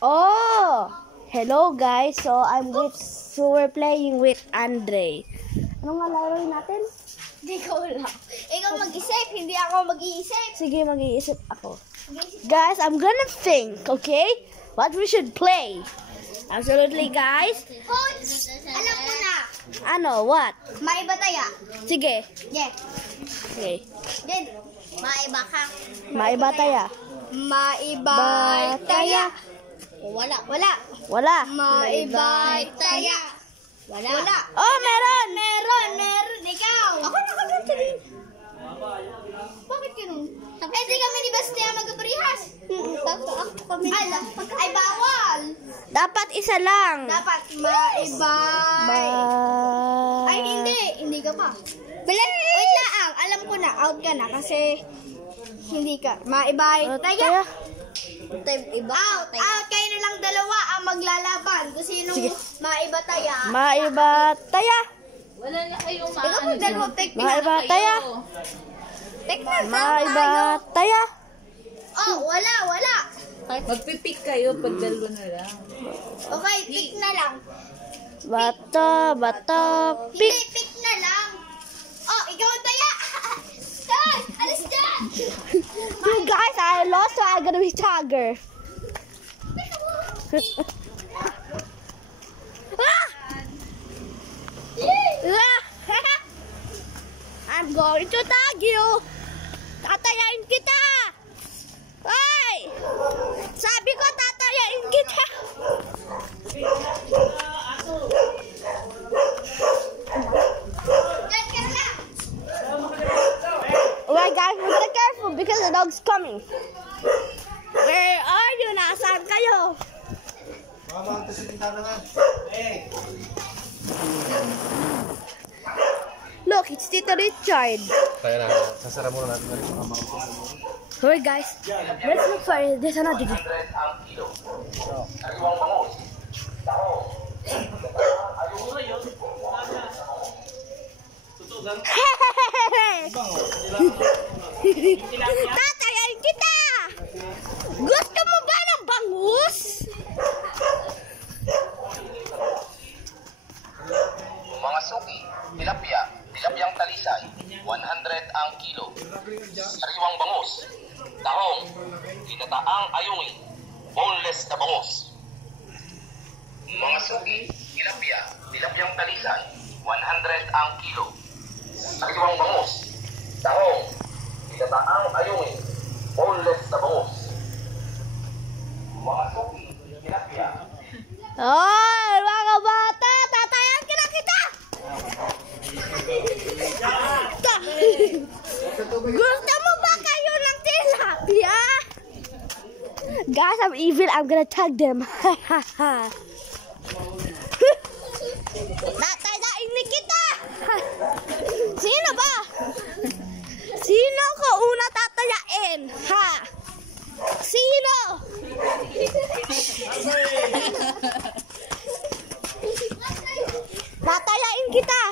Oh, hello guys. So we're playing with Andre. Ano nga laro natin? Hindi ko lang. Ikaw mag-isip, hindi ako mag-iisip. Sige, mag-iisip ako. Guys, I'm gonna think, okay? What we should play. Absolutely, guys. Hoy, alam ko na. Ano, what? Maibataya. Sige. Yeah. Okay. Then, maiba ka. Maibataya. Maibataya. Wala. Wala. Wala. Maibataya. Wala. Wala. Oh, meron. Meron. Ikaw. Ako nakaganda din. Bakit ganun? Eh, di kami ni Bastia magkaparihas. Tapos ako kami. Ay, bawal. Dapat isa lang. Dapat maibay. Ay, hindi ka pa. Wait lang, alam ko na, out ka na kasi hindi ka. Maibay. Taya. Out. Kayo na lang dalawa ang maglalaban. Kung sino maibataya. Maibataya. Wala na kayong Ikaw mo dalawa, Maibataya. Maibataya. Oh, wala. Magpipik kayo pag dalawa na lang. Okay, pick na lang. Bata, Hindi, pick. pick na lang. Oh, ikaw ang taya. Hey, alis na. You guys, I lost, so I'm gonna be tiger. I'm going to tag you. Tatayain kita. Ay! Sabi ko tatayain kita. Diyan ka na. Alright guys, we gotta be careful because the dog's coming. Where are you? Nasaan kayo? Mama, ito sa bintana nga. Hey! Look, it's Tito Richard. Kaya na, sasara muna natin na rin sa mama ko. Alright guys, let's look for it. There's another dude. Tatayain kita! Gusto mo ba ng bangus? Mga suki, tilapiyang talisay, 100 ang kilo. Sariwang bangus, tahong, tinataang ayungin, boneless na bangus. Mga suki, tilapiyang talisay, 100 ang kilo. Sariwang bangus, tahong, tinataang ayungin, boneless na bangus. Mga suki, tilapia. Oh, mga bata, tatayan ka na kita! Gusto mo ba kayo ng tilapia? Guys, I'm evil. I'm gonna tag them. Tatayain ni kita! Sino ba? Sino ko una tatayain? Ha? Sino? Tatayain kita.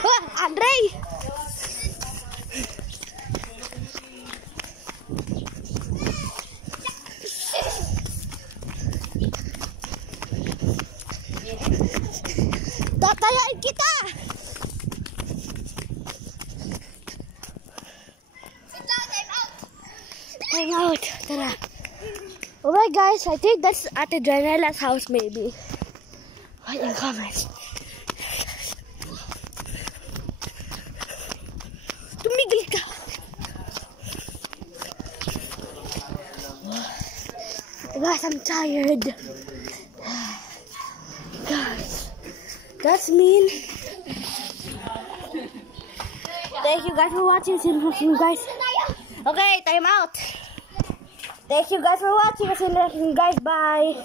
Oh, Andre. Tatayain kita. Time out. Tara. Alright guys, I think that's at the Janela's house maybe. Write in comments. Tumigil ka. Guys, I'm tired. Guys, that's mean. Thank you guys for watching. See you guys. Okay, time out. Thank you guys for watching. See you guys. Bye.